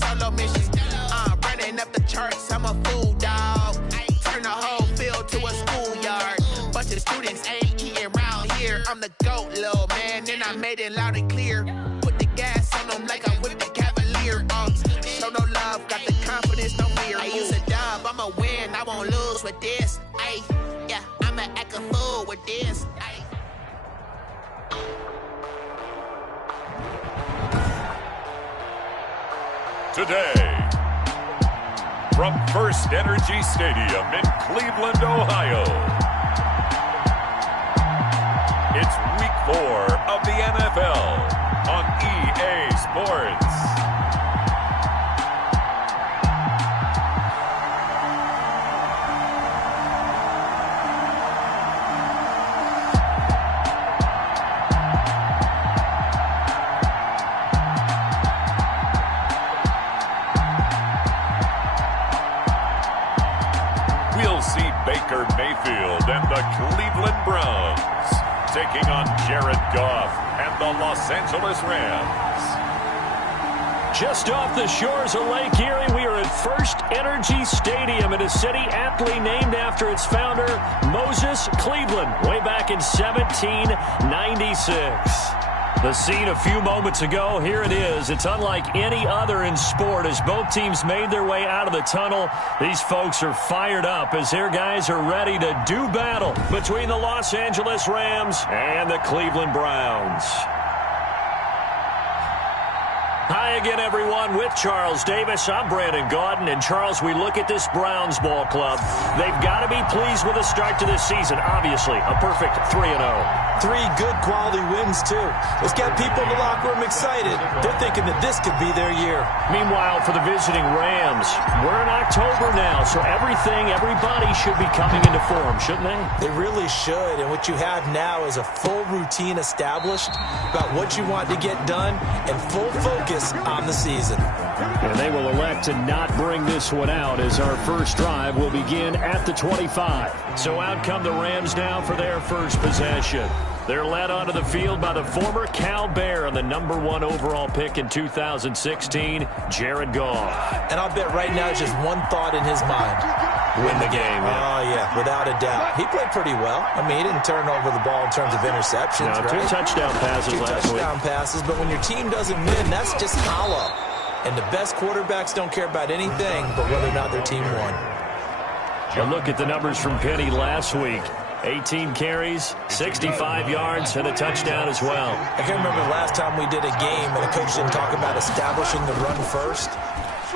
solo mission. Running up the charts, I'm a fool, dog. Turn the whole field to a schoolyard. Bunch of students ain't eating round here. I'm the GOAT, little man, and I made it loud and clear. Put the gas on them like I'm with the Cavalier. Show no love, got the confidence, no fear. I use a dub, I'ma win, I won't lose with this. Ay, yeah, I'ma act a fool with this. Ay. Today, from First Energy Stadium in Cleveland, Ohio, it's Week 4 of the NFL on EA Sports. We'll see Baker Mayfield and the Cleveland Browns taking on Jared Goff and the Los Angeles Rams. Just off the shores of Lake Erie, we are at First Energy Stadium in a city aptly named after its founder, Moses Cleveland, way back in 1796. The scene a few moments ago, here it is. It's unlike any other in sport as both teams made their way out of the tunnel. These folks are fired up as their guys are ready to do battle between the Los Angeles Rams and the Cleveland Browns. Hi again, everyone. With Charles Davis, I'm Brandon Gaudin. And, Charles, we look at this Browns ball club. They've got to be pleased with the start to this season. Obviously, a perfect 3-0. 3 good quality wins, too. It's got people in the locker room excited. They're thinking that this could be their year. Meanwhile, for the visiting Rams, we're in October now, so everybody should be coming into form, shouldn't they? They really should, and what you have now is a full routine established about what you want to get done and full focus on the season. And they will elect to not bring this one out as our first drive will begin at the 25. So out come the Rams now for their first possession. They're led onto the field by the former Cal Bear and the #1 overall pick in 2016, Jared Goff. And I'll bet right now just one thought in his mind. Win the game. Oh, yeah, without a doubt. He played pretty well. I mean, he didn't turn over the ball in terms of interceptions, no, right? 2 touchdown passes last week. 2 touchdown passes, but when your team doesn't win, that's just hollow. And the best quarterbacks don't care about anything but whether or not their team won. A look at the numbers from Penny last week. 18 carries, 65 yards, and a touchdown as well. I can't remember the last time we did a game and a coach didn't talk about establishing the run first.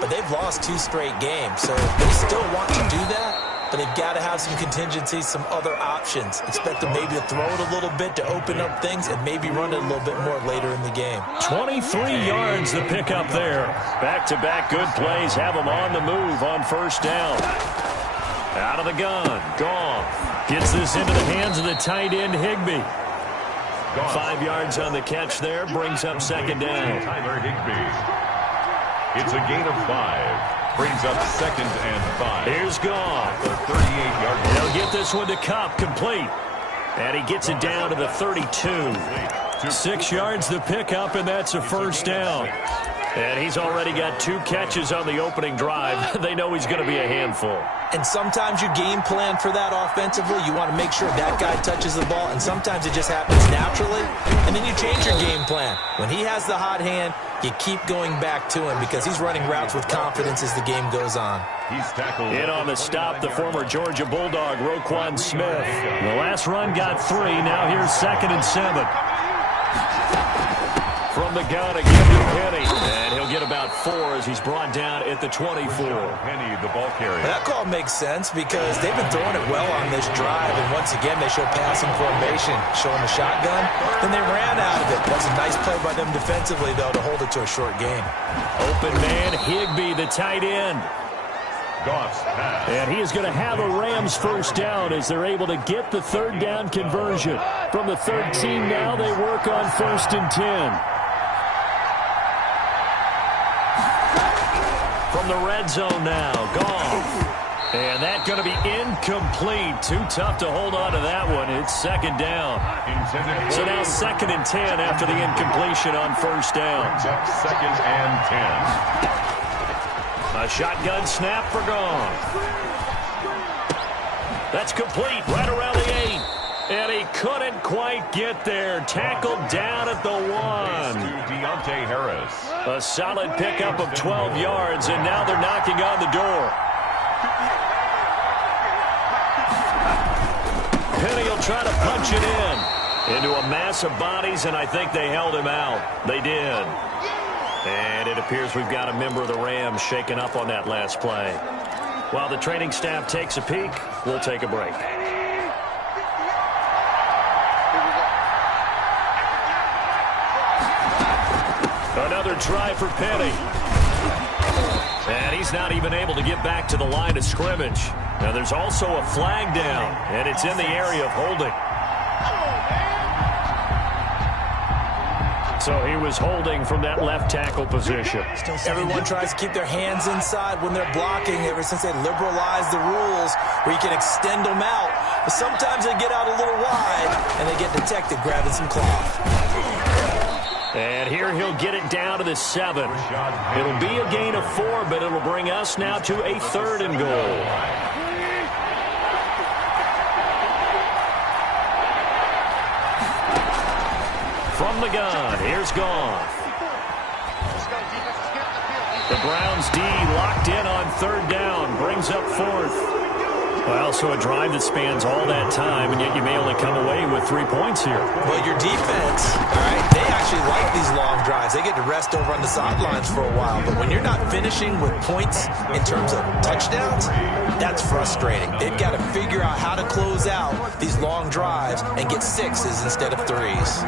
But they've lost 2 straight games, so they still want to do that. But they've got to have some contingencies, some other options. Expect them maybe to throw it a little bit to open up things and maybe run it a little bit more later in the game. 23 yards the pick up there. Back-to-back good plays have them on the move on first down. Out of the gun, Goff gets this into the hands of the tight end, Higbee. 5 yards on the catch there, brings up second down. Tyler Higbee. It's a gain of 5. Brings up 2nd and 5. Here's Goff. The 38-yard line. He'll get this one to Kupp, complete. And he gets it down to the 32. 6 yards the pickup, and that's a first down. And he's already got 2 catches on the opening drive. They know he's going to be a handful. And sometimes you game plan for that offensively. You want to make sure that guy touches the ball, and sometimes it just happens naturally. And then you change your game plan. When he has the hot hand, you keep going back to him because he's running routes with confidence as the game goes on. He's tackled. In on the stop, the former Georgia Bulldog, Roquan Smith. The last run got 3. Now here's 2nd and 7. From the gun again to Penny. And he'll get about 4 as he's brought down at the 24. Penny, the ball carrier. That call makes sense because they've been throwing it well on this drive. And once again, they show passing formation, showing the shotgun. Then they ran out of it. That's a nice play by them defensively, though, to hold it to a short game. Open man, Higbee, the tight end. Goff's pass. And he is going to have a Rams first down as they're able to get the 3rd down conversion. From the 13 now, they work on 1st and 10. From the red zone now, Goff. And that's going to be incomplete. Too tough to hold on to that one. It's 2nd down. So now 2nd and 10 after the incompletion on 1st down. 2nd and 10. A shotgun snap for Goff. That's complete right around the 8. And he couldn't quite get there. Tackled down at the 1. Deontay Harris. A solid pickup of 12 yards, and now they're knocking on the door. Penny will try to punch it in into a mass of bodies, and I think they held him out. They did. And it appears we've got a member of the Rams shaken up on that last play. While the training staff takes a peek, we'll take a break. Another try for Penny. And he's not even able to get back to the line of scrimmage. Now there's also a flag down, and it's in the area of holding. So he was holding from that left tackle position. Everyone tries to keep their hands inside when they're blocking ever since they liberalized the rules where you can extend them out. But sometimes they get out a little wide, and they get detected grabbing some cloth. And here he'll get it down to the 7. It'll be a gain of 4, but it'll bring us now to a 3rd and goal. From the gun, here's Goff. The Browns D locked in on 3rd down, brings up 4th. Well, so a drive that spans all that time, and yet you may only come away with 3 points here. Well, your defense, all right, they actually like these long drives. They get to rest over on the sidelines for a while. But when you're not finishing with points in terms of touchdowns, that's frustrating. They've got to figure out how to close out these long drives and get 6s instead of 3s.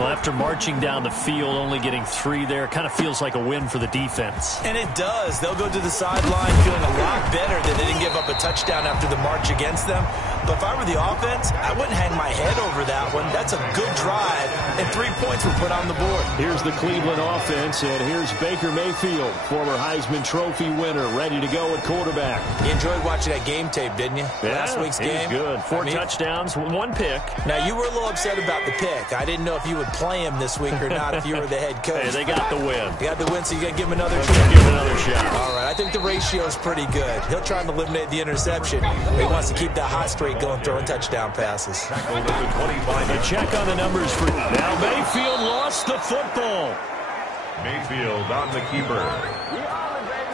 Well, after marching down the field, only getting 3 there, kind of feels like a win for the defense. And it does. They'll go to the sideline feeling a lot better that they didn't give up a touchdown after the march against them. But if I were the offense, I wouldn't hang my head over that one. That's a good drive, and 3 points were put on the board. Here's the Cleveland offense, and here's Baker Mayfield, former Heisman Trophy winner, ready to go at quarterback. You enjoyed watching that game tape, didn't you? Yeah, Last week's game? Good. 4 touchdowns, 1 pick. Now, you were a little upset about the pick. I didn't know if you would play him this week or not if you were the head coach. Hey, they got the win. They got the win, so you got to give him another shot. Give him another shot. All right, I think the ratio is pretty good. He'll try and eliminate the interception, but he wants to keep that hot streak going, throwing touchdown passes. A check on the numbers for now. Mayfield lost the football. Mayfield on the keeper.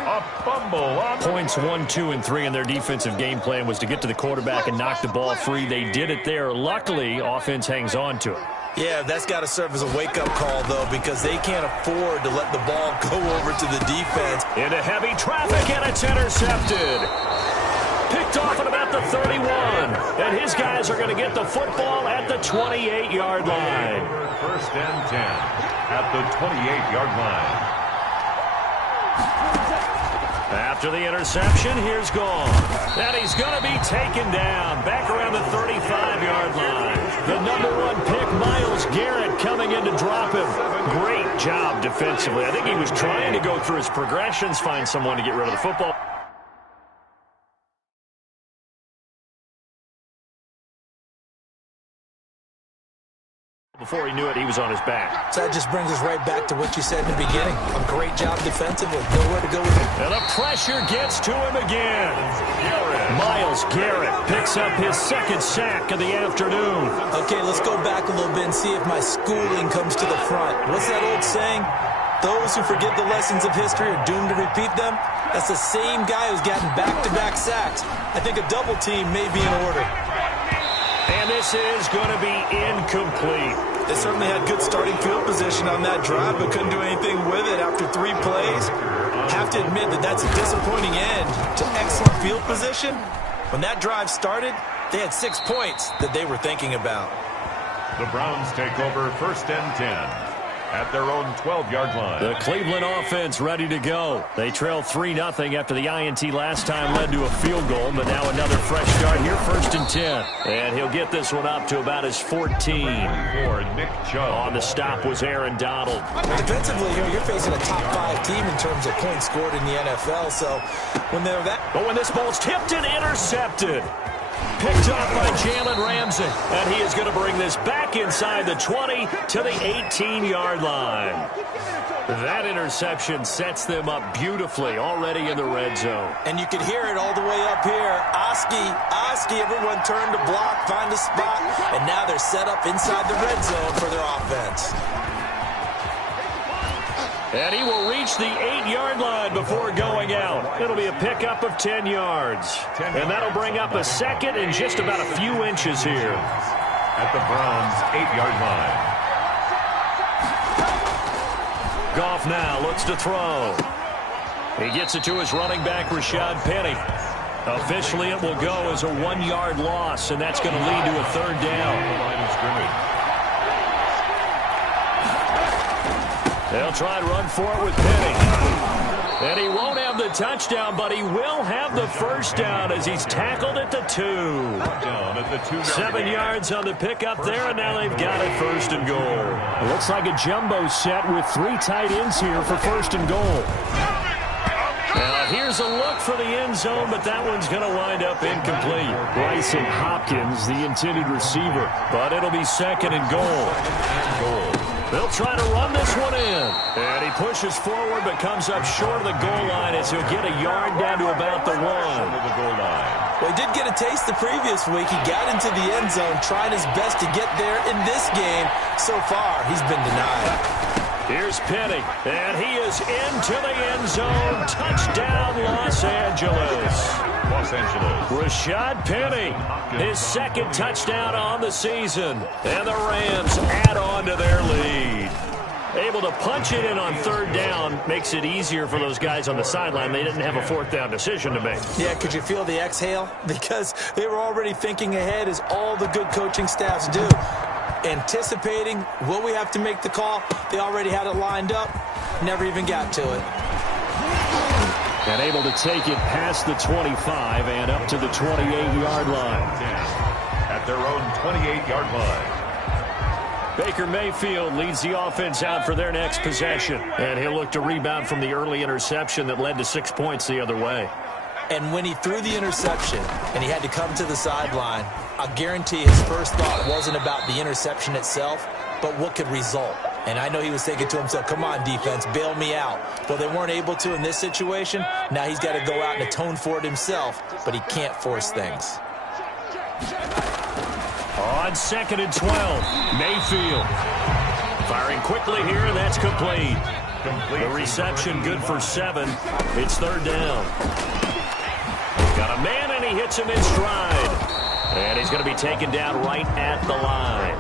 A fumble on Points 1, 2, and 3 in their defensive game plan was to get to the quarterback and knock the ball free. They did it there. Luckily, offense hangs on to it. Yeah, that's got to serve as a wake-up call, though, because they can't afford to let the ball go over to the defense. Into heavy traffic, and it's intercepted. Picked off at about the 31. And his guys are going to get the football at the 28-yard line. 1st and 10 at the 28-yard line. After the interception, here's Goff. And he's going to be taken down back around the 35-yard line. The #1 pick, Myles Garrett, coming in to drop him. Great job defensively. I think he was trying to go through his progressions, find someone to get rid of the football. Before he knew it, he was on his back. So that just brings us right back to what you said in the beginning. A great job defensively. Nowhere to go with it. And the pressure gets to him again. Myles Garrett picks up his 2nd sack of the afternoon. Okay, let's go back a little bit and see if my schooling comes to the front. What's that old saying? Those who forget the lessons of history are doomed to repeat them. That's the same guy who's gotten back-to-back sacks. I think a double team may be in order. And this is going to be incomplete. They certainly had good starting field position on that drive, but couldn't do anything with it after 3 plays. Have to admit that that's a disappointing end to excellent field position. When that drive started, they had 6 points that they were thinking about. The Browns take over 1st and 10 at their own 12-yard line. The Cleveland offense ready to go. They trail 3-0 after the INT last time led to a field goal, but now another fresh start here, 1st and 10. And he'll get this one up to about his 14. For Nick Chubb. On the stop was Aaron Donald. Defensively, you're facing a top 5 team in terms of points scored in the NFL, so when they're that... But when this ball's tipped and intercepted. Picked off by Jalen Ramsey. runs it, and he is going to bring this back inside the 20 to the 18-yard line. That interception sets them up beautifully already in the red zone. And you can hear it all the way up here. Oski, everyone turned to block, find a spot, and now they're set up inside the red zone for their offense. And he will reach the 8-yard line before going out. It'll be a pickup of 10 yards. And that'll bring up a second and just about a few inches here. At the Browns' 8-yard line. Goff now looks to throw. He gets it to his running back, Rashad Penny. Officially, it will go as a 1-yard loss, and that's going to lead to a third down. They'll try and run for it with Penny. And he won't have the touchdown, but he will have the first down as he's tackled at the 2. 7 yards on the pickup there, and now they've got it first and goal. It looks like a jumbo set with 3 tight ends here for first and goal. Now here's a look for the end zone, but that one's going to wind up incomplete. Bryson Hopkins, the intended receiver. But it'll be second and goal. They'll try to run this one in. And he pushes forward but comes up short of the goal line as he'll get a yard down to about the 1. Well, he did get a taste the previous week. He got into the end zone, trying his best to get there in this game. So far, he's been denied. Here's Penny, and he is into the end zone. Touchdown, Los Angeles. Rashad Penny, his second touchdown on the season. And the Rams add on to their lead. Able to punch it in on third down makes it easier for those guys on the sideline. They didn't have a fourth down decision to make. Yeah, could you feel the exhale? Because they were already thinking ahead, as all the good coaching staffs do. Anticipating, will we have to make the call? They already had it lined up. Never even got to it. And able to take it past the 25 and up to the 28-yard line. At their own 28-yard line. Baker Mayfield leads the offense out for their next possession. And he'll look to rebound from the early interception that led to 6 points the other way. And when he threw the interception and he had to come to the sideline, I guarantee his first thought wasn't about the interception itself, but what could result. And I know he was thinking to himself, come on, defense, bail me out. Well, they weren't able to in this situation. Now he's got to go out and atone for it himself, but he can't force things. On 2nd and 12, Mayfield. Firing quickly here, and that's complete. The reception good for 7. It's third down. Got a man, and he hits him in stride. And he's going to be taken down right at the line.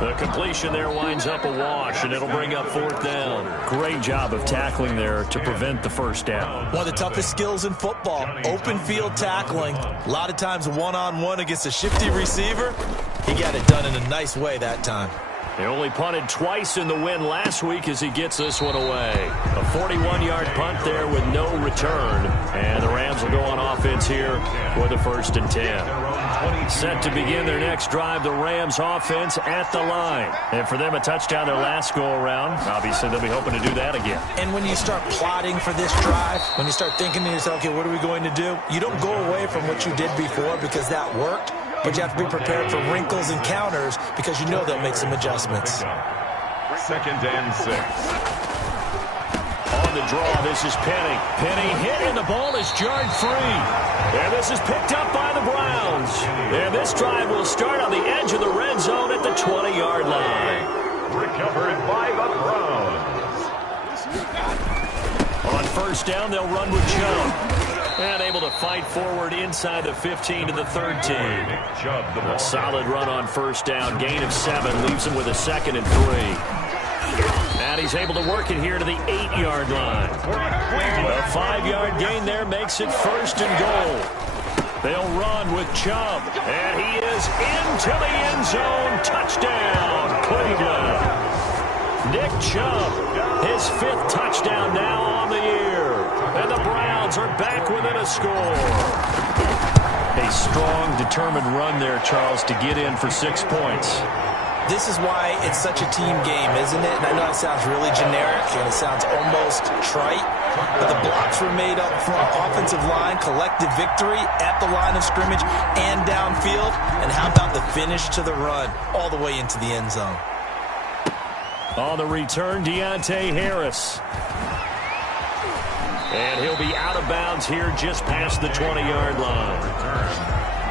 The completion there winds up a wash, and it'll bring up fourth down. Great job of tackling there to prevent the first down. One of the toughest skills in football, open field tackling. A lot of times one-on-one against a shifty receiver. He got it done in a nice way that time. He only punted twice in the win last week as he gets this one away. A 41-yard punt there with no return. And the Rams will go on offense here with a 1st and 10. Set to begin their next drive, the Rams offense at the line. And for them, a touchdown their last go-around. Obviously, they'll be hoping to do that again. And when you start plotting for this drive, when you start thinking to yourself, okay, what are we going to do? You don't go away from what you did before because that worked. But you have to be prepared for wrinkles and counters because you know they'll make some adjustments. 2nd and 6. On the draw, this is Penny. Penny hit, and the ball is jarred free. And this is picked up by the Browns. And this drive will start on the edge of the red zone at the 20-yard line. Recovered by the Browns. On first down, they'll run with Chubb. And able to fight forward inside the 15 to the 13. A solid run on first down. Gain of 7 leaves him with a 2nd and 3. And he's able to work it here to the 8-yard line. A 5-yard gain there makes it 1st and goal. They'll run with Chubb. And he is into the end zone. Touchdown, Cleveland. Nick Chubb, his 5th touchdown now on the year. And the Browns are back within a score. A strong, determined run there, Charles, to get in for 6 points. This is why it's such a team game, isn't it? And I know it sounds really generic and it sounds almost trite, but the blocks were made up front, offensive line, collective victory at the line of scrimmage and downfield. And how about the finish to the run all the way into the end zone? On the return, Deontay Harris. And he'll be out of bounds here just past the 20-yard line.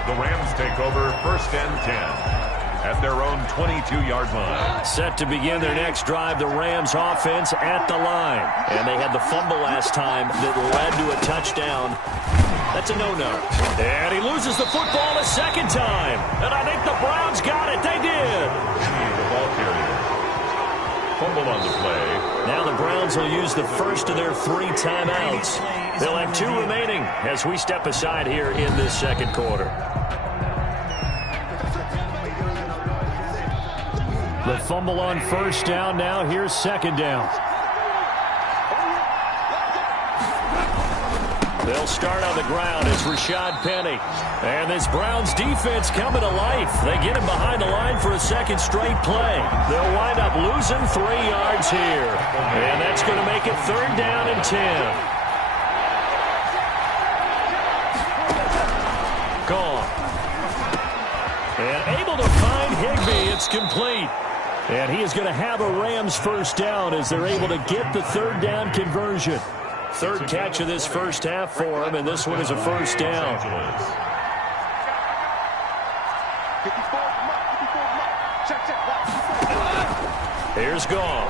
The Rams take over 1st and 10. At their own 22-yard line. Set to begin their next drive, the Rams offense at the line. And they had the fumble last time that led to a touchdown. That's a no-no. And he loses the football a second time. And I think the Browns got it. They did. The ball carrier. Fumble on the play. Now the Browns will use the first of their 3 timeouts. They'll have 2 remaining as we step aside here in this second quarter. The fumble on 1st down. Now here's 2nd down. They'll start on the ground. It's Rashad Penny. And this Browns defense coming to life. They get him behind the line for a second straight play. They'll wind up losing 3 yards here. And that's going to make it 3rd down and 10. Gone. And able to find Higbee. It's complete. And he is going to have a Rams 1st down as they're able to get the 3rd down conversion. 3rd catch of this first half for him, and this one is a 1st down. Here's Goff.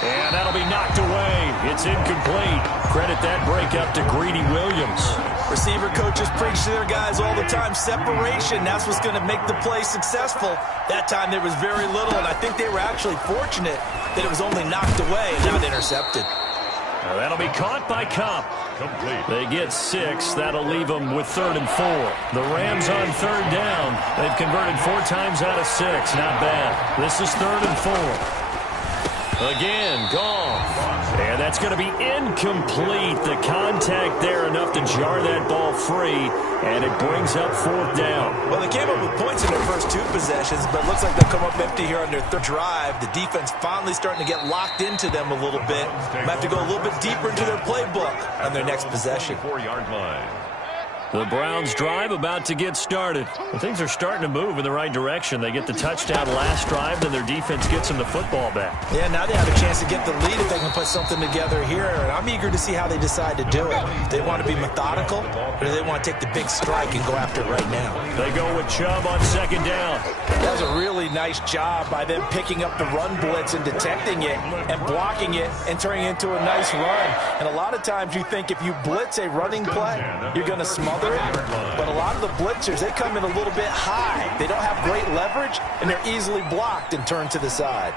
And that'll be knocked away. It's incomplete. Credit that break up to Greedy Williams. Receiver coaches preach to their guys all the time. Separation, that's what's going to make the play successful. That time there was very little, and I think they were actually fortunate that it was only knocked away and not intercepted. Now that'll be caught by Kupp. Complete. They get 6. That'll leave them with 3rd and 4. The Rams on 3rd down. They've converted 4 times out of 6. Not bad. This is 3rd and 4. Again, Goff. And that's going to be incomplete. The contact there enough to jar that ball free, and it brings up 4th down. Well, they came up with points in their first 2 possessions, but it looks like they'll come up empty here on their 3rd drive. The defense finally starting to get locked into them a little bit. Might have to go a little bit deeper into their playbook on their next possession. 4-yard line. The Browns drive about to get started. Well, things are starting to move in the right direction. They get the touchdown last drive, then their defense gets them the football back. Yeah, now they have a chance to get the lead if they can put something together here. And I'm eager to see how they decide to do it. Do they want to be methodical, or do they want to take the big strike and go after it right now? They go with Chubb on 2nd down. That was a really nice job by them picking up the run blitz and detecting it and blocking it and turning it into a nice run. And a lot of times you think if you blitz a running play, you're going to smother it. But a lot of the blitzers, they come in a little bit high. They don't have great leverage, and they're easily blocked and turned to the side.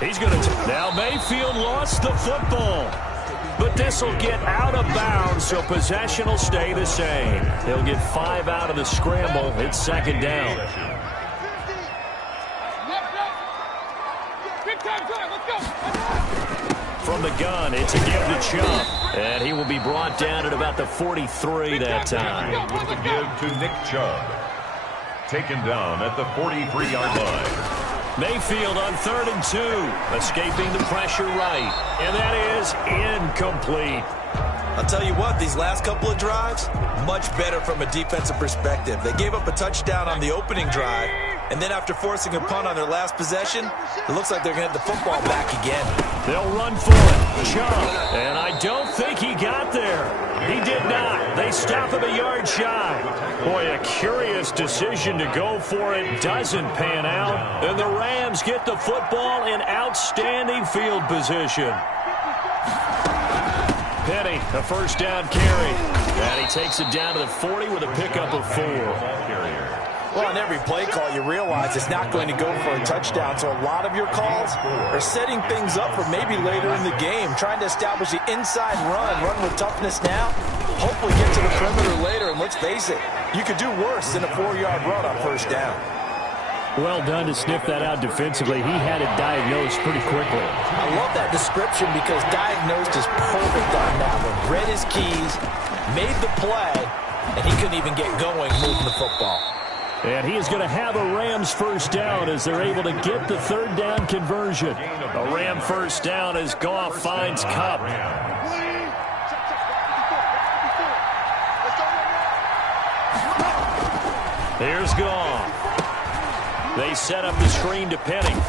He's going to... Now Mayfield lost the football. But this will get out of bounds, so possession will stay the same. They'll get 5 out of the scramble. It's 2nd down. From the gun, it's again to Chubb. And he will be brought down at about the 43 that time. With the give to Nick Chubb. Taken down at the 43-yard line. Mayfield on 3rd and 2. Escaping the pressure right. And that is incomplete. I'll tell you what, these last couple of drives, much better from a defensive perspective. They gave up a touchdown on the opening drive, and then after forcing a punt on their last possession, it looks like they're going to have the football back again. They'll run for it. Chubb. And I don't think he got there. He did not. They stop him a yard shy. Boy, a curious decision to go for it. Doesn't pan out. And the Rams get the football in outstanding field position. Penny, a 1st down carry. And he takes it down to the 40 with a pickup of 4. Well, on every play call, you realize it's not going to go for a touchdown. So a lot of your calls are setting things up for maybe later in the game, trying to establish the inside run with toughness now, hopefully get to the perimeter later. And let's face it, you could do worse than a 4-yard run on 1st down. Well done to sniff that out defensively. He had it diagnosed pretty quickly. I love that description because diagnosed is perfect on that one. Read his keys, made the play, and he couldn't even get going moving the football. And he is going to have a Rams first down as they're able to get the third down conversion. A Ram first down as Goff finds Kupp. Here's Goff. They set up the screen to Penny.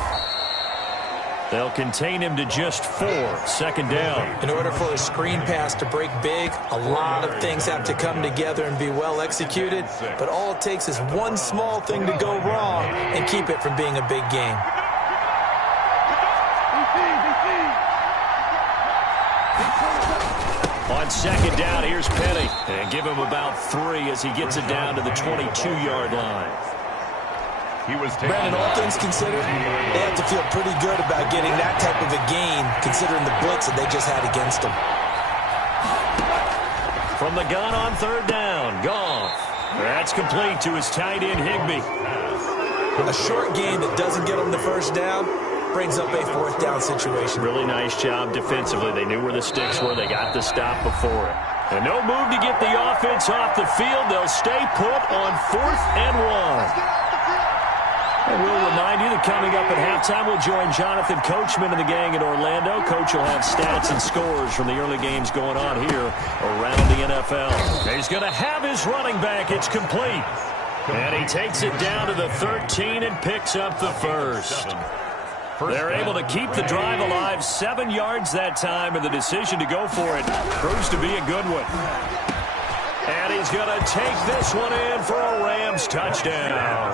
They'll contain him to just 4. Second down. In order for a screen pass to break big, a lot of things have to come together and be well executed. But all it takes is one small thing to go wrong and keep it from being a big game. On second down, here's Penny. And give him about 3 as he gets it down to the 22-yard line. Brandon, all things considered, they have to feel pretty good about getting that type of a gain, considering the blitz that they just had against them. From the gun on third down, Goff. That's complete to his tight end, Higbee. A short gain that doesn't get them the first down brings up a fourth down situation. Really nice job defensively. They knew where the sticks were. They got the stop before it. And no move to get the offense off the field. They'll stay put on 4th and 1. And we'll remind you that coming up at halftime, we'll join Jonathan Coachman and the gang in Orlando. Coach will have stats and scores from the early games going on here around the NFL. He's going to have his running back. It's complete. And he takes it down to the 13 and picks up the first. They're able to keep the drive alive. 7 yards that time, and the decision to go for it proves to be a good one. And he's going to take this one in for a Rams touchdown.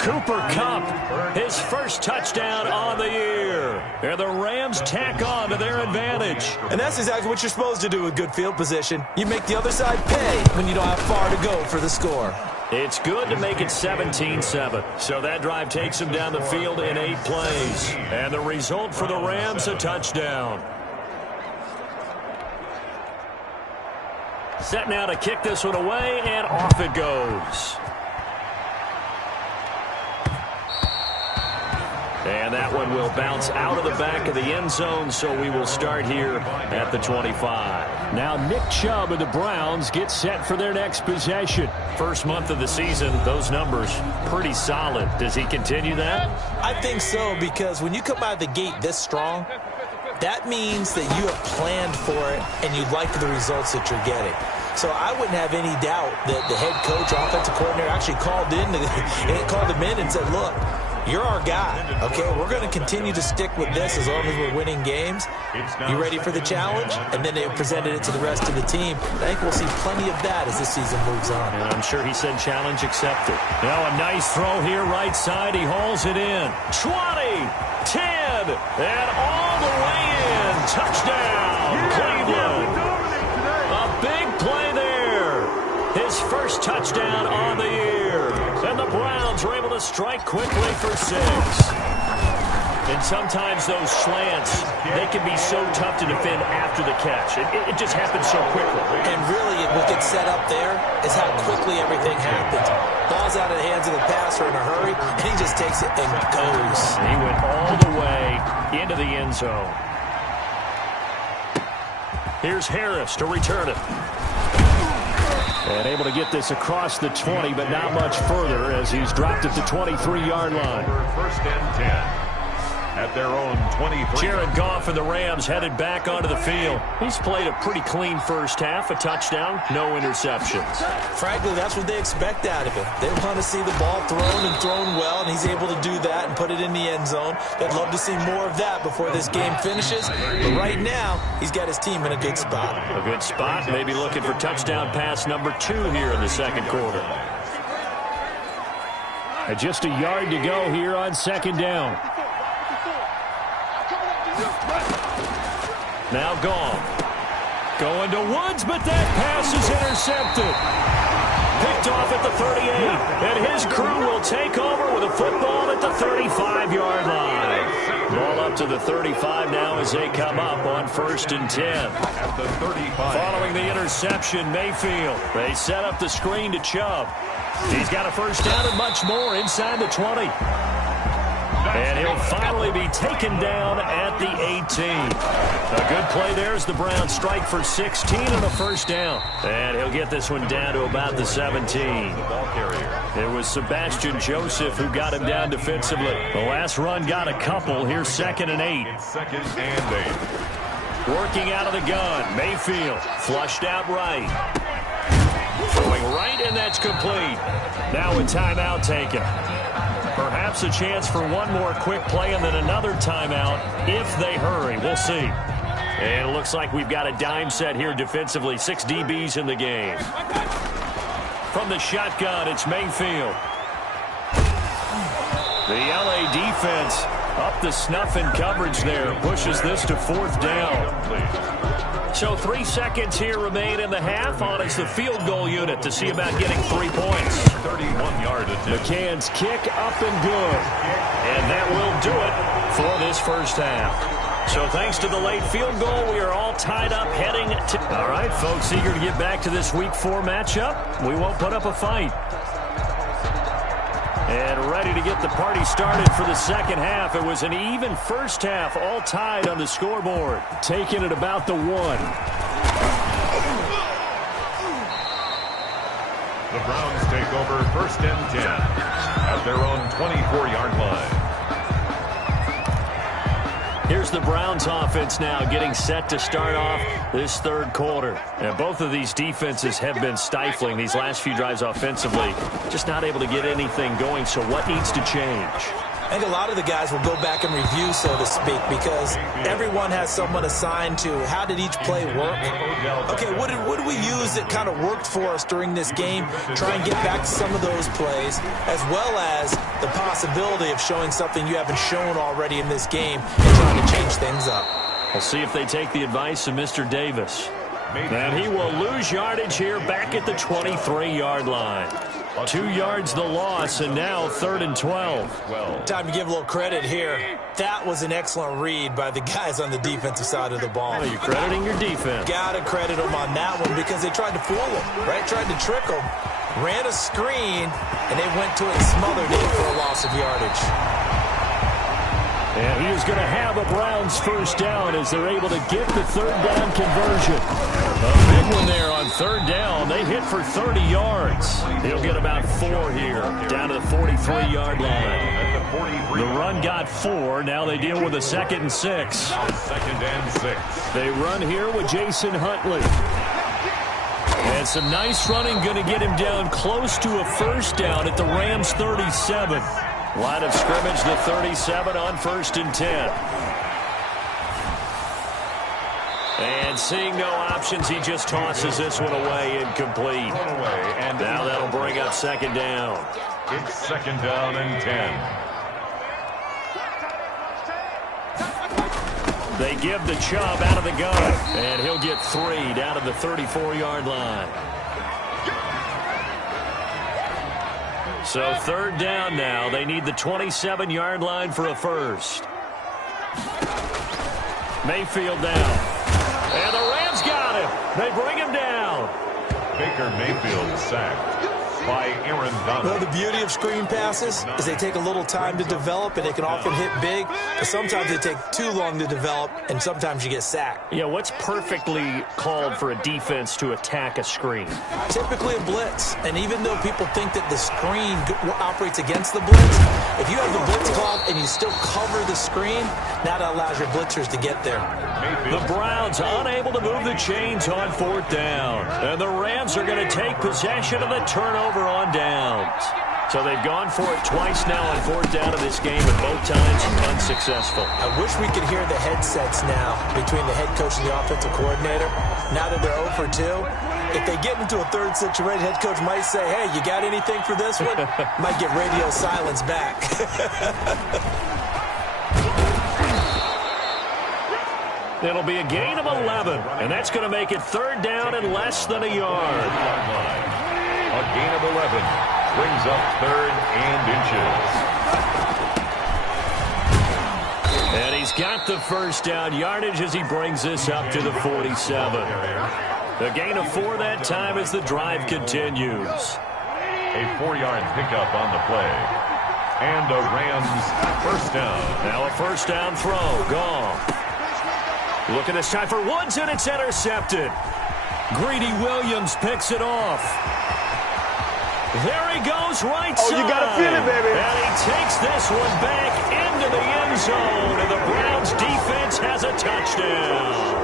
Cooper Kupp, his first touchdown on the year. And the Rams tack on to their advantage. And that's exactly what you're supposed to do with good field position. You make the other side pay when you don't have far to go for the score. It's good to make it 17-7. So that drive takes them down the field in 8 plays. And the result for the Rams, a touchdown. Set now to kick this one away, and off it goes. And that one will bounce out of the back of the end zone, so we will start here at the 25. Now Nick Chubb and the Browns get set for their next possession. First month of the season, those numbers pretty solid. Does he continue that? I think so, because when you come out of the gate this strong, that means that you have planned for it and you like the results that you're getting. So I wouldn't have any doubt that the head coach, offensive coordinator, actually called him in and said, look, you're our guy, okay? We're going to continue to stick with this as long as we're winning games. You ready for the challenge? And then they presented it to the rest of the team. I think we'll see plenty of that as the season moves on. And I'm sure he said challenge accepted. Now a nice throw here right side. He hauls it in. 20, 10, and all the way in. Touchdown, Cleveland. A big play there. His first touchdown on the year. And the Browns are able to strike quickly for 6. And sometimes those slants, they can be so tough to defend after the catch. It just happens so quickly. And really, what gets set up there is how quickly everything happens. Ball's out of the hands of the passer in a hurry, and he just takes it and goes. He went all the way into the end zone. Here's Harris to return it. And able to get this across the 20, but not much further as he's dropped at the 23-yard line. First and 10. At their own 23. Jared Goff and the Rams headed back onto the field. He's played a pretty clean first half, a touchdown, no interceptions. Frankly, that's what they expect out of him. They want to see the ball thrown and thrown well, and he's able to do that and put it in the end zone. They'd love to see more of that before this game finishes. But right now, he's got his team in a good spot. A good spot, maybe looking for touchdown pass number 2 here in the second quarter. And just a yard to go here on second down. Now Goff. Going to Woods, but that pass is intercepted. Picked off at the 38. And his crew will take over with a football at the 35-yard line. Ball up to the 35 now as they come up on 1st and 10. At the 35. Following the interception, Mayfield. They set up the screen to Chubb. He's got a first down and much more inside the 20. And he'll finally be taken down at the 18. A good play there as the Browns strike for 16 and a first down. And he'll get this one down to about the 17. The ball carrier. It was Sebastian Joseph who got him down defensively. The last run got a couple. Here's 2nd and 8. 2nd and 8. Working out of the gun. Mayfield flushed out right. Throwing right, and that's complete. Now a timeout taken. Perhaps a chance for one more quick play and then another timeout if they hurry. We'll see. And it looks like we've got a dime set here defensively. 6 DBs in the game. From the shotgun, it's Mayfield. The LA defense up the snuff in coverage there. Pushes this to 4th down. So 3 seconds here remain in the half. On is the field goal unit to see about getting 3 points. 31-yard attempt. McCann's kick up and good. And that will do it for this first half. So thanks to the late field goal, we are all tied up heading to... All right, folks, eager to get back to this Week 4 matchup. We won't put up a fight. And ready to get the party started for the second half. It was an even first half, all tied on the scoreboard. Taking it about the 1. The Browns take over 1st and 10 at their own 24-yard line. Here's the Browns offense now getting set to start off this 3rd quarter. And both of these defenses have been stifling these last few drives offensively. Just not able to get anything going, so what needs to change? I think a lot of the guys will go back and review, so to speak, because everyone has someone assigned to how did each play work. Okay, what did we use that kind of worked for us during this game? Try and get back to some of those plays, as well as the possibility of showing something you haven't shown already in this game and trying to change things up. We'll see if they take the advice of Mr. Davis. And he will lose yardage here back at the 23-yard line. 2 yards the loss, and now 3rd and 12. Time to give a little credit here. That was an excellent read by the guys on the defensive side of the ball. Well, you're crediting your defense. Got to credit them on that one because they tried to fool them, right? Tried to trick them. Ran a screen, and they went to it and smothered it for a loss of yardage. And he is going to have a Browns first down as they're able to get the 3rd down conversion. A big one there on 3rd down. They hit for 30 yards. He'll get about 4 here, down to the 43-yard line. The run got 4. Now they deal with a 2nd and 6. 2nd and 6. They run here with Jason Huntley. And some nice running going to get him down close to a first down at the Rams 37. Line of scrimmage, the 37 on 1st and 10. And seeing no options, he just tosses this one away, incomplete. And now that'll bring up 2nd down. It's 2nd down and 10. They give the Chubb out of the gun, and he'll get 3 down to the 34-yard line. So 3rd down now. They need the 27-yard line for a first. Mayfield down. And the Rams got him. They bring him down. Baker Mayfield sacked by Aaron Donald. Well, the beauty of screen passes is they take a little time to develop, and they can often hit big. But sometimes they take too long to develop, and sometimes you get sacked. Yeah, what's perfectly called for a defense to attack a screen? Typically a blitz. And even though people think that the screen operates against the blitz, if you have the blitz called and you still cover the screen, now that allows your blitzers to get there. The Browns unable to move the chains on 4th down. And the Rams are going to take possession of the turnover on downs. So they've gone for it twice now on 4th down of this game, and both times unsuccessful. I wish we could hear the headsets now between the head coach and the offensive coordinator. Now that they're 0 for 2, if they get into a 3rd situation, head coach might say, hey, you got anything for this one? Might get radio silence back. It'll be a gain of 11, and that's going to make it 3rd down and less than a yard. A gain of 11 brings up 3rd and inches. And he's got the first down yardage as he brings this up to the 47. A gain of 4 that time as the drive continues. A 4-yard pickup on the play. And a Rams first down. Now a first down throw. Gone. Looking this time for Woods, and it's intercepted. Greedy Williams picks it off. There he goes right side. Oh, you got to feel it, baby. And he takes this one back into the end zone. And the Browns defense has a touchdown.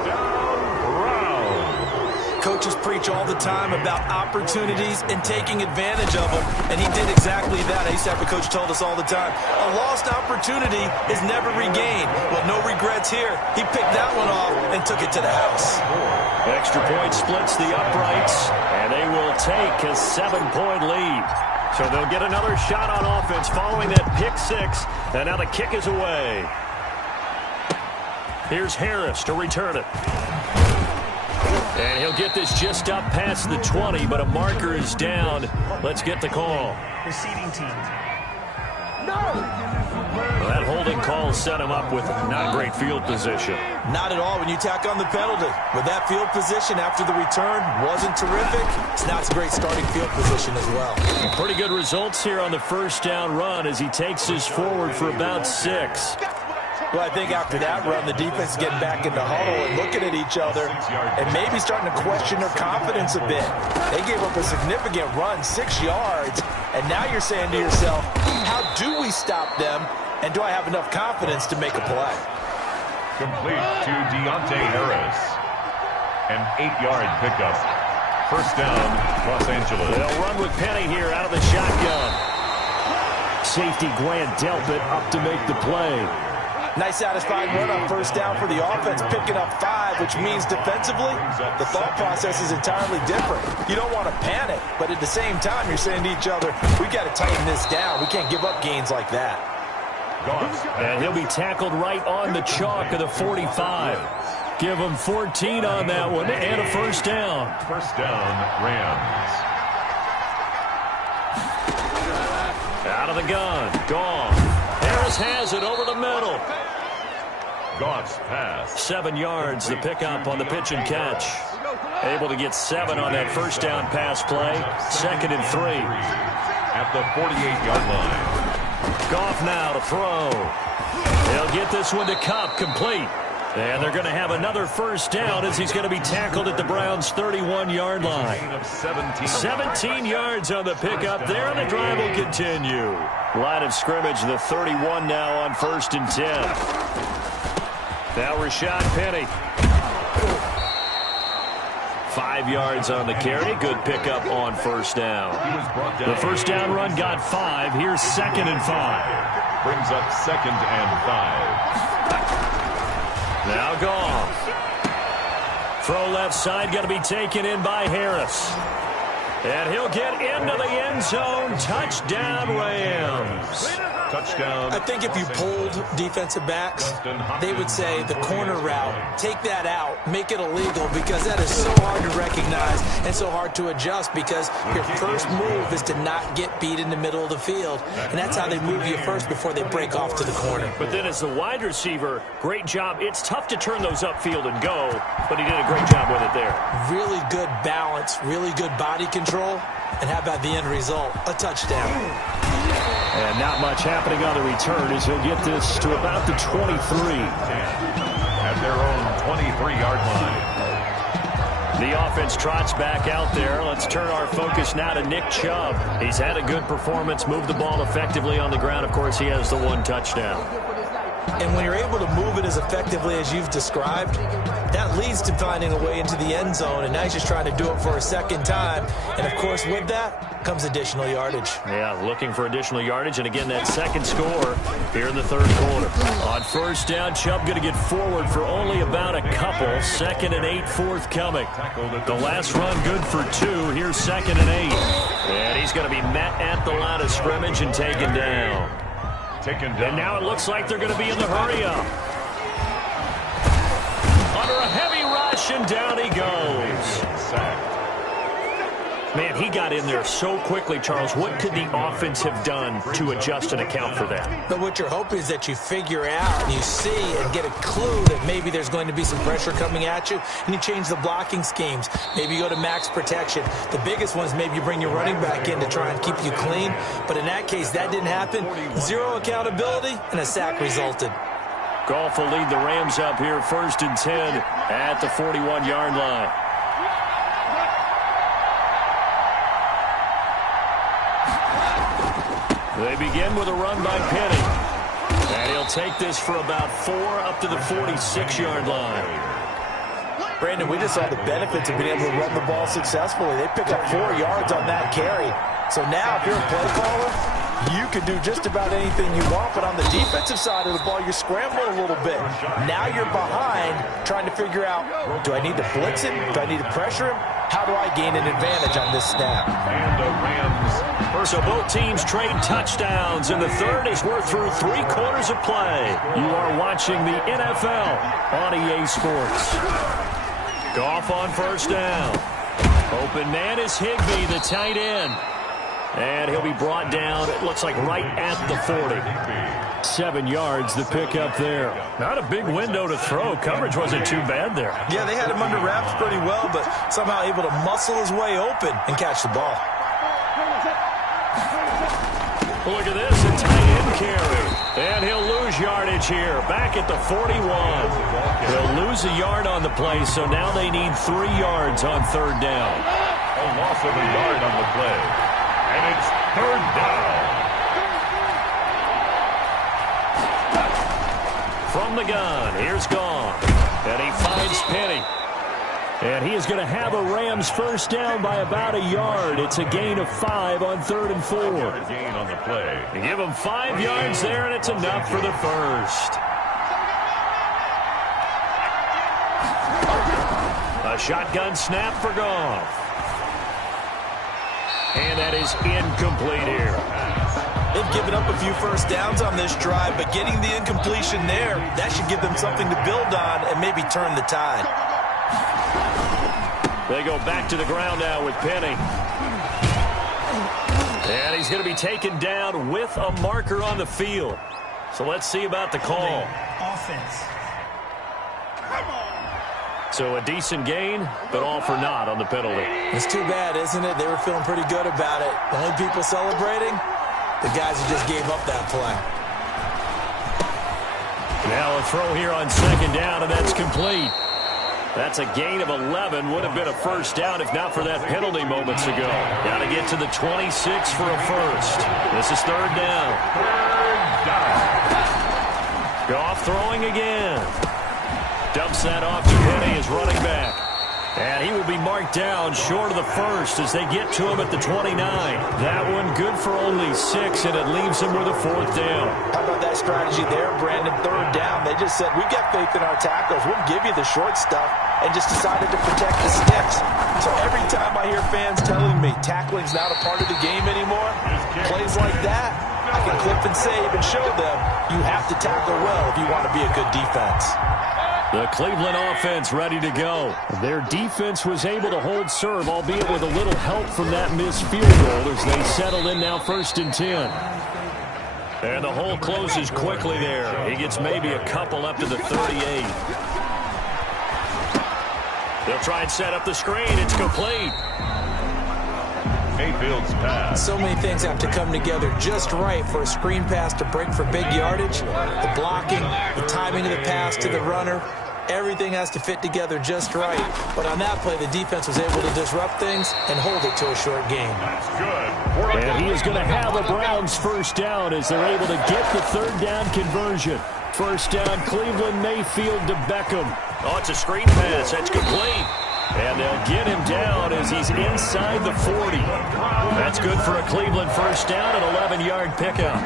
Coaches preach all the time about opportunities and taking advantage of them, and he did exactly that. I used to have a coach told us all the time, a lost opportunity is never regained. Well, no regrets here. He picked that one off and took it to the house. Extra point splits the uprights, and they will take a 7-point lead. So they'll get another shot on offense following that pick six, and now the kick is away. Here's Harris to return it. And he'll get this just up past the 20, but a marker is down. Let's get the call. Receiving team. Well, that holding call set him up with not great field position. Not at all when you tack on the penalty. With that field position after the return wasn't terrific, it's not a great starting field position as well. Pretty good results here on the first down run as he takes us forward for about 6. Well, I think after that run, the defense is getting back in the huddle and looking at each other and maybe starting to question their confidence a bit. They gave up a significant run, 6 yards, and now you're saying to yourself, how do we stop them, and do I have enough confidence to make a play? Complete to Deontay Harris. An 8-yard pickup. First down, Los Angeles. They'll run with Penny here out of the shotgun. Safety Grant Delpit up to make the play. Nice satisfying run on first down for the offense, picking up 5, which means defensively, the thought process is entirely different. You don't want to panic, but at the same time, you're saying to each other, we got to tighten this down. We can't give up gains like that. And he'll be tackled right on the chalk of the 45. Give him 14 on that one and a first down. First down, Rams. Out of the gun, Goff. Harris has it over the middle. Goff's pass. 7 yards, the pickup on the pitch and catch. Able to get 7 on that first down pass play. 2nd and 3. At the 48-yard line. Goff now to throw. They'll get this one to Kupp, complete. And they're going to have another first down as he's going to be tackled at the Browns' 31-yard line. 17 yards on the pickup there, and the drive will continue. Line of scrimmage, the 31 now on 1st and 10. Now Rashad Penny. 5 yards on the carry. Good pickup on first down. The first down run got 5. Here's 2nd and 5. Brings up 2nd and 5. Now Goff. Throw left side, going to be taken in by Harris. And he'll get into the end zone. Touchdown, Rams. Touchdown. I think if you polled defensive backs, they would say the corner route, take that out, make it illegal, because that is so hard to recognize and so hard to adjust, because your first move is to not get beat in the middle of the field, and that's how they move you first before they break off to the corner. But then as the wide receiver, great job. It's tough to turn those upfield and go, but he did a great job with it there. Really good balance, really good body control, and how about the end result? A touchdown. And not much happening on the return as he'll get this to about the 23. At their own 23-yard line. The offense trots back out there. Let's turn our focus now to Nick Chubb. He's had a good performance, moved the ball effectively on the ground. Of course, he has the 1 touchdown. And when you're able to move it as effectively as you've described, that leads to finding a way into the end zone, and now he's just trying to do it for a second time. And, of course, with that comes additional yardage. Yeah, looking for additional yardage, and again, that second score here in the third quarter. On first down, Chubb going to get forward for only about a couple. 2nd and 8 forthcoming. The last run good for 2. Here's 2nd and 8. And he's going to be met at the line of scrimmage and taken down. And now it looks like they're going to be in the hurry-up. Under a heavy rush, and down he goes. Man, he got in there so quickly, Charles. What could the offense have done to adjust and account for that? But what you're hoping is that you figure out and you see and get a clue that maybe there's going to be some pressure coming at you, and you change the blocking schemes. Maybe you go to max protection. The biggest one is maybe you bring your running back in to try and keep you clean. But in that case, that didn't happen. 0 accountability, and a sack resulted. Goff will lead the Rams up here 1st and 10 at the 41-yard line. They begin with a run by Penny. And he'll take this for about 4 up to the 46-yard line. Brandon, we just saw the benefits of being able to run the ball successfully. They pick up 4 yards on that carry. So now if you're a play caller, you can do just about anything you want, but on the defensive side of the ball, you're scrambling a little bit. Now you're behind trying to figure out, do I need to blitz him? Do I need to pressure him? How do I gain an advantage on this snap? And the Rams. So both teams trade touchdowns, and the third is we're through 3 quarters of play. You are watching the NFL on EA Sports. Goff on first down. Open man is Higbee, the tight end. And he'll be brought down, it looks like right at the 40. 7 yards, the pickup there. Not a big window to throw. Coverage wasn't too bad there. Yeah, they had him under wraps pretty well, but somehow able to muscle his way open and catch the ball. Look at this, a tight end carry. And he'll lose yardage here, back at the 41. He'll lose a yard on the play, so now they need 3 yards on third down. A loss of a yard on the play. And it's third down. From the gun, here's Goff. And he finds Penny. And he is going to have a Rams first down by about a yard. It's a gain of 5 on 3rd and 4. Gain on the play. They give him 5 yards there, and it's enough for the first. A shotgun snap for Goff. And that is incomplete here. They've given up a few first downs on this drive, but getting the incompletion there, that should give them something to build on and maybe turn the tide. They go back to the ground now with Penny. And he's going to be taken down with a marker on the field. So let's see about the call. Offense. So a decent gain, but all for naught on the penalty. It's too bad, isn't it? They were feeling pretty good about it. The only people celebrating, the guys who just gave up that play. Now a throw here on second down, and that's complete. That's a gain of 11. Would have been a first down if not for that penalty moments ago. Got to get to the 26 for a first. This is third down. Goff throwing again. Dumps that off to Penny as running back. And he will be marked down short of the first as they get to him at the 29. That one good for only 6, and it leaves him with a 4th down. How about that strategy there, Brandon? Third down. They just said, we've got faith in our tackles. We'll give you the short stuff, and just decided to protect the sticks. So every time I hear fans telling me tackling's not a part of the game anymore, plays like that, I can clip and save and show them you have to tackle well if you want to be a good defense. The Cleveland offense ready to go. Their defense was able to hold serve, albeit with a little help from that missed field goal as they settle in now 1st and 10. And the hole closes quickly there. He gets maybe a couple up to the 38. They'll try and set up the screen. It's complete. Mayfield's pass. So many things have to come together just right for a screen pass to break for big yardage. The blocking, the timing of the pass to the runner, everything has to fit together just right. But on that play, the defense was able to disrupt things and hold it to a short game. That's good. And he is going to have a Browns first down as they're able to get the third down conversion. First down, Cleveland, Mayfield to Beckham. Oh, it's a screen pass. That's complete. And they'll get him down as he's inside the 40. That's good for a Cleveland first down, an 11-yard pickup.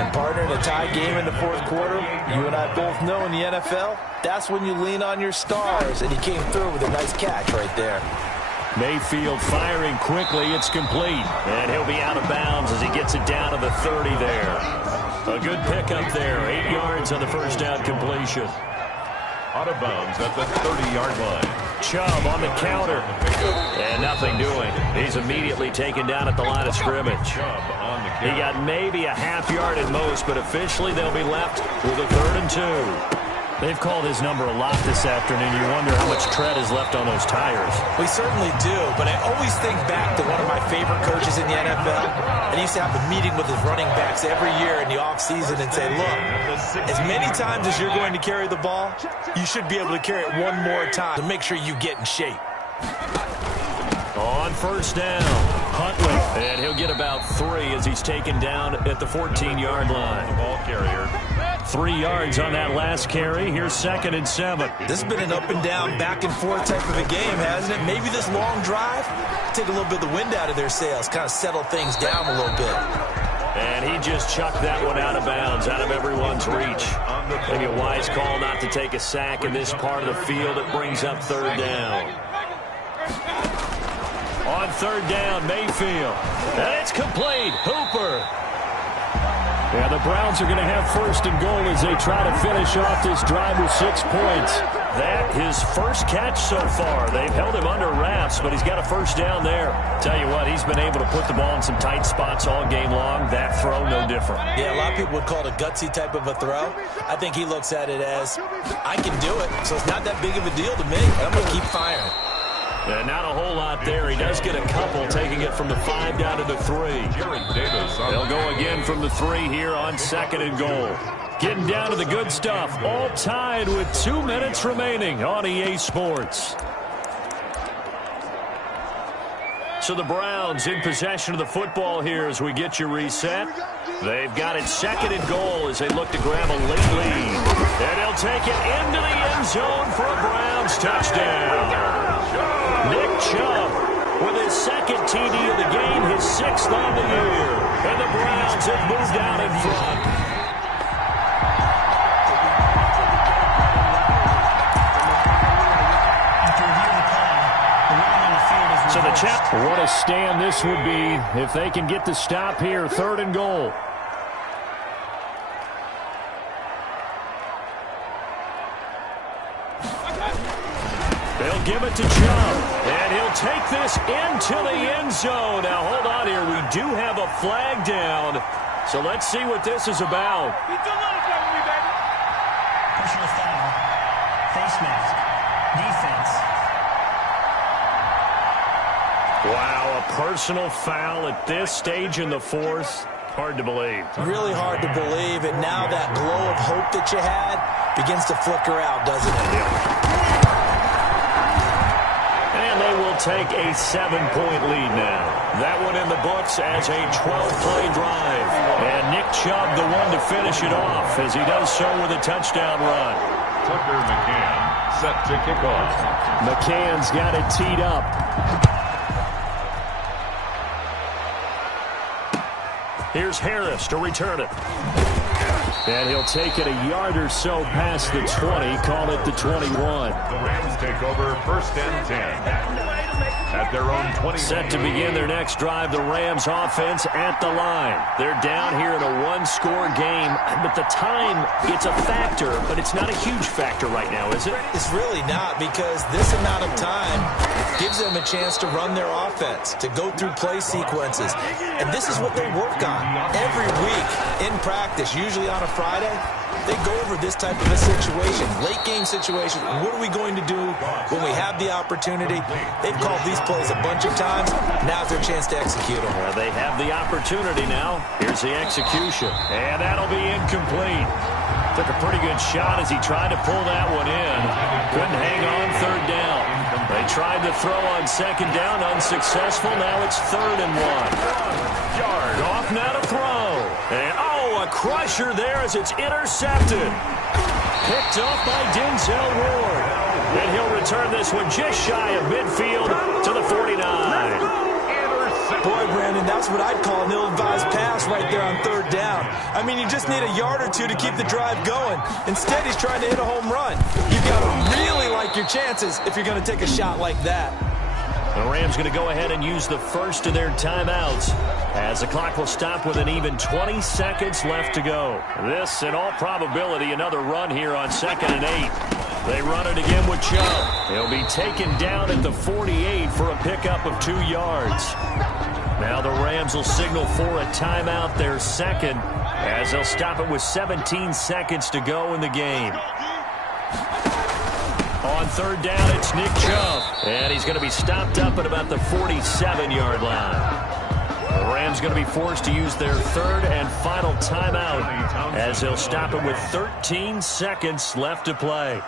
And partner, in a tie game in the 4th quarter, you and I both know in the NFL, that's when you lean on your stars, and he came through with a nice catch right there. Mayfield firing quickly. It's complete. And he'll be out of bounds as he gets it down to the 30 there. A good pickup there. 8 yards on the first down completion. Out of bounds at the 30-yard line. Chubb on the counter. And nothing doing. He's immediately taken down at the line of scrimmage. He got maybe a half yard at most, but officially they'll be left with a 3rd and 2. They've called his number a lot this afternoon. You wonder how much tread is left on those tires. We certainly do, but I always think back to one of my favorite coaches in the NFL. And he used to have a meeting with his running backs every year in the offseason and say, look, as many times as you're going to carry the ball, you should be able to carry it one more time to make sure you get in shape. On first down, Huntley. And he'll get about 3 as he's taken down at the 14-yard line. The ball carrier. 3 yards on that last carry. Here's 2nd and 7. This has been an up-and-down, back-and-forth type of a game, hasn't it? Maybe this long drive, take a little bit of the wind out of their sails, kind of settle things down a little bit. And he just chucked that one out of bounds, out of everyone's reach. Maybe a wise call not to take a sack in this part of the field. It brings up 3rd down. On 3rd down, Mayfield. And it's complete. Hooper. Yeah, the Browns are going to have 1st and goal as they try to finish off this drive with 6 points. That his first catch so far. They've held him under wraps, but he's got a 1st down there. Tell you what, he's been able to put the ball in some tight spots all game long. That throw, no different. Yeah, a lot of people would call it a gutsy type of a throw. I think he looks at it as, I can do it, so it's not that big of a deal to me. I'm going to keep firing. Not a whole lot there. He does get a couple, taking it from the 5 down to the 3. They'll go again from the 3 here on 2nd and goal. Getting down to the good stuff. All tied with 2 minutes remaining on EA Sports. So the Browns in possession of the football here as we get you reset. They've got it 2nd and goal as they look to grab a late lead. And they'll take it into the end zone for a Browns touchdown. Nick Chubb with his 2nd TD of the game, his 6th on the year. And the Browns have moved out in front. So the check. What a stand this would be if they can get the stop here. 3rd and goal. They'll give it to Chubb, and he'll take this into the end zone. Now, hold on here. We do have a flag down, so let's see what this is about. Personal foul, face mask, defense. Wow, a personal foul at this stage in the 4th. Hard to believe. Really hard to believe, and now that glow of hope that you had begins to flicker out, doesn't it? Yeah. And they will take a 7-point lead now. That one in the books as a 12-play drive. And Nick Chubb, the one to finish it off, as he does so with a touchdown run. Tucker McCann set to kick off. McCann's got it teed up. Here's Harris to return it. And he'll take it a yard or so past the 20, call it the 21. The Rams take over 1st and 10. At their own 20. Set to begin their next drive, the Rams offense at the line. They're down here in a 1-score game, but the time, it's a factor, but it's not a huge factor right now, is it? It's really not, because this amount of time gives them a chance to run their offense, to go through play sequences. And this is what they work on every week in practice, usually on a Friday. They go over this type of a situation, late game situation. What are we going to do when we have the opportunity? They've called these plays a bunch of times. Now's their chance to execute them. Well, they have the opportunity now. Here's the execution. And that'll be incomplete. Took a pretty good shot as he tried to pull that one in. Couldn't hang on 3rd down. They tried to throw on 2nd down, unsuccessful. Now it's 3rd and 1. Yard off now to throw. And a crusher there as it's intercepted. Picked off by Denzel Ward. And he'll return this one just shy of midfield to the 49. Boy, Brandon, that's what I'd call an ill-advised pass right there on 3rd down. I mean, you just need a yard or two to keep the drive going. Instead, he's trying to hit a home run. You've got to really like your chances if you're going to take a shot like that. The Rams going to go ahead and use the first of their timeouts as the clock will stop with an even 20 seconds left to go. This, in all probability, another run here on 2nd and 8. They run it again with Chubb. He'll be taken down at the 48 for a pickup of 2 yards. Now the Rams will signal for a timeout, their 2nd, as they'll stop it with 17 seconds to go in the game. On 3rd down, it's Nick Chubb. And he's going to be stopped up at about the 47-yard line. The Rams going to be forced to use their 3rd and final timeout as they'll stop it with 13 seconds left to play.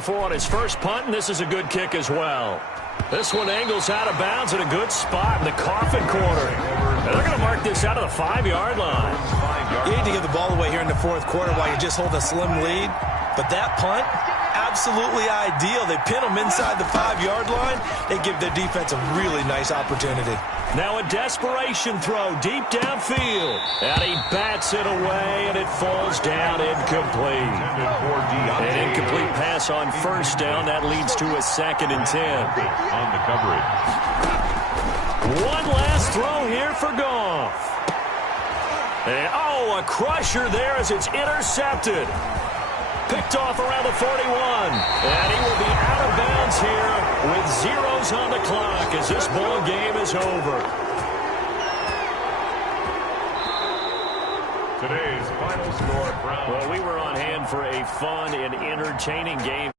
44 on his first punt, and this is a good kick as well. This one angles out of bounds at a good spot in the coffin corner. And they're going to mark this out of the 5-yard line. You need to give the ball away here in the fourth quarter while you just hold a slim lead. But that punt, absolutely ideal. They pin them inside the 5-yard line. They give their defense a really nice opportunity. Now a desperation throw deep downfield. And he bats it away, and it falls down incomplete. An incomplete pass on first down. That leads to a 2nd and 10. On the coverage. One last throw here for Goff. And, a crusher there as it's intercepted. Picked off around the 41. And he will be out of bounds here with zeros on the clock as this ball game is over. Today's final score, Browns. Well, we were on hand for a fun and entertaining game.